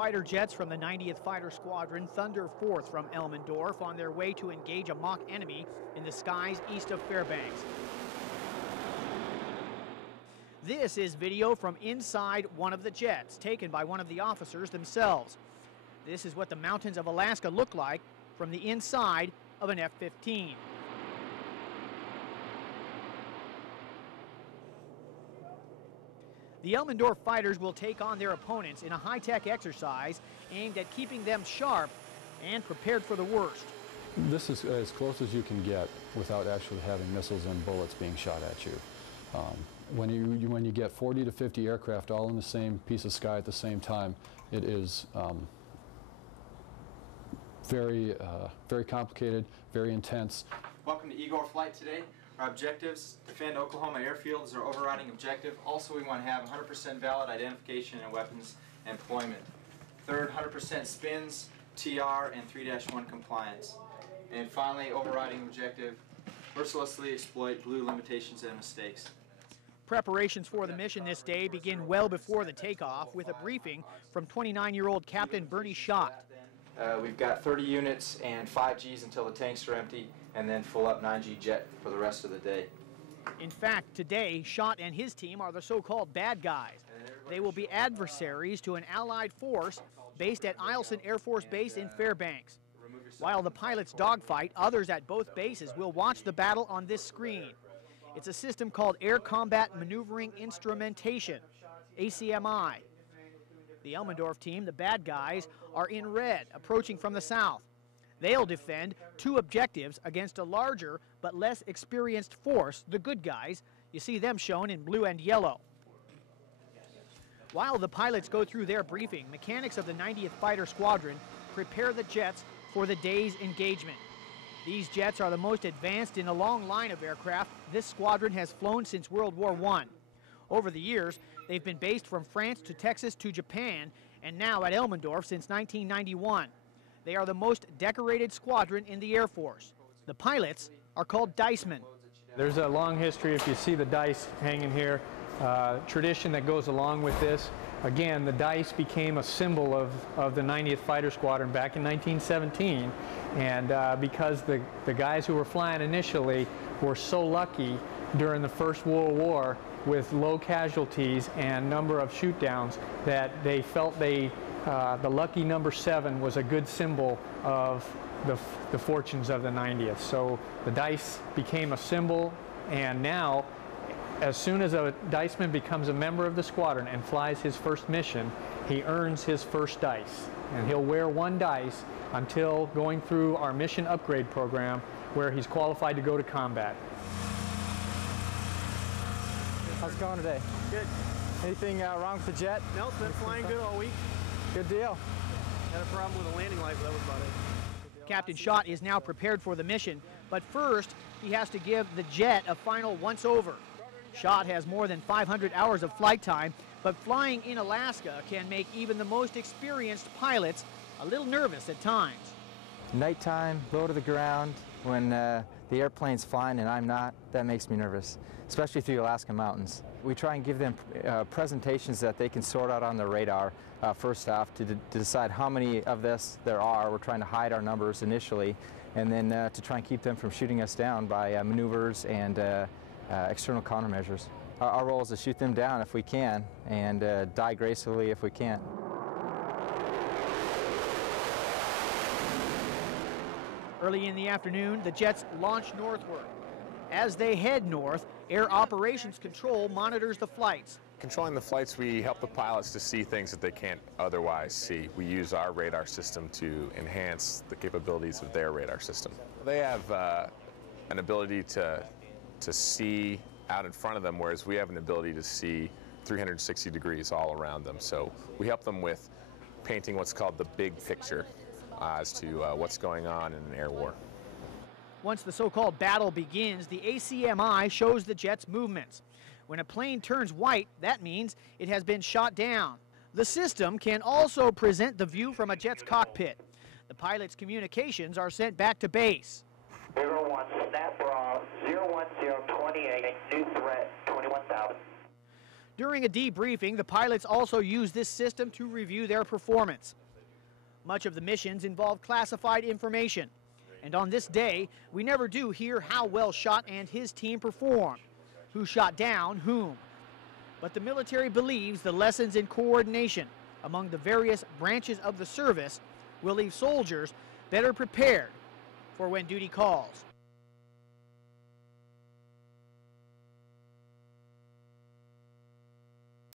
fighter jets from the 90th Fighter Squadron thunder forth from Elmendorf on their way to engage a mock enemy in the skies east of Fairbanks. This is video from inside one of the jets, taken by one of the officers themselves. This is what the mountains of Alaska look like from the inside of an F-15. The Elmendorf fighters will take on their opponents in a high-tech exercise aimed at keeping them sharp and prepared for the worst. This is as close as you can get without actually having missiles and bullets being shot at you. When you get 40 to 50 aircraft all in the same piece of sky at the same time, it is very complicated, very intense. Welcome to Igor Flight today. Our objectives: defend Oklahoma Airfield is our overriding objective. Also, we want to have 100% valid identification and weapons employment. Third, 100% spins, TR, and 3-1 compliance. And finally, overriding objective: mercilessly exploit blue limitations and mistakes. Preparations for the mission this day begin well before the takeoff with a briefing from 29-year-old Captain Bernie Schott. We've got 30 units and 5 Gs until the tanks are empty, and then full up 9G jet for the rest of the day. In fact, today, Schott and his team are the so-called bad guys. They will be adversaries to an Allied force based at Eielson Air Force Base in Fairbanks. While the pilots dogfight, others at both bases will watch the battle on this screen. It's a system called Air Combat Maneuvering Instrumentation, ACMI. The Elmendorf team, the bad guys, are in red, approaching from the south. They'll defend 2 objectives against a larger but less experienced force, the good guys. You see them shown in blue and yellow. While the pilots go through their briefing, mechanics of the 90th Fighter Squadron prepare the jets for the day's engagement. These jets are the most advanced in a long line of aircraft this squadron has flown since World War I. Over the years, they've been based from France to Texas to Japan, and now at Elmendorf since 1991. They are the most decorated squadron in the Air Force. The pilots are called Dicemen. There's a long history, if you see the dice hanging here, tradition that goes along with this. Again, the dice became a symbol of the 90th Fighter Squadron back in 1917, and because the guys who were flying initially were so lucky during the First World War with low casualties and number of shoot downs that they felt the lucky number 7 was a good symbol of the fortunes of the 90th. So the dice became a symbol, and now as soon as a diceman becomes a member of the squadron and flies his first mission, he earns his first dice. And he'll wear 1 dice until going through our mission upgrade program where he's qualified to go to combat. How's it going today? Good. Anything wrong with the jet? No, it's been flying good all week. Good deal. Had a problem with the landing light, but that was about it. Captain Schott is now prepared for the mission, but first he has to give the jet a final once-over. Schott has more than 500 hours of flight time, but flying in Alaska can make even the most experienced pilots a little nervous at times. Nighttime, low to the ground, when the airplane's flying and I'm not, that makes me nervous, especially through the Alaska mountains. We try and give them presentations that they can sort out on their radar first off to decide how many of this there are. We're trying to hide our numbers initially, and then to try and keep them from shooting us down by maneuvers and external countermeasures. Our role is to shoot them down if we can and die gracefully if we can't. Early in the afternoon, the jets launch northward. As they head north, Air Operations Control monitors the flights. Controlling the flights, we help the pilots to see things that they can't otherwise see. We use our radar system to enhance the capabilities of their radar system. They have an ability to see out in front of them, whereas we have an ability to see 360 degrees all around them. So we help them with painting what's called the big picture as to what's going on in an air war. Once the so-called battle begins, the ACMI shows the jet's movements. When a plane turns white, that means it has been shot down. The system can also present the view from a jet's cockpit. The pilot's communications are sent back to base. 01 Snap Raw 01028, new threat 21,000. During a debriefing, the pilots also use this system to review their performance. Much of the missions involve classified information, and on this day, we never do hear how well Schott and his team performed, who shot down whom. But the military believes the lessons in coordination among the various branches of the service will leave soldiers better prepared for when duty calls.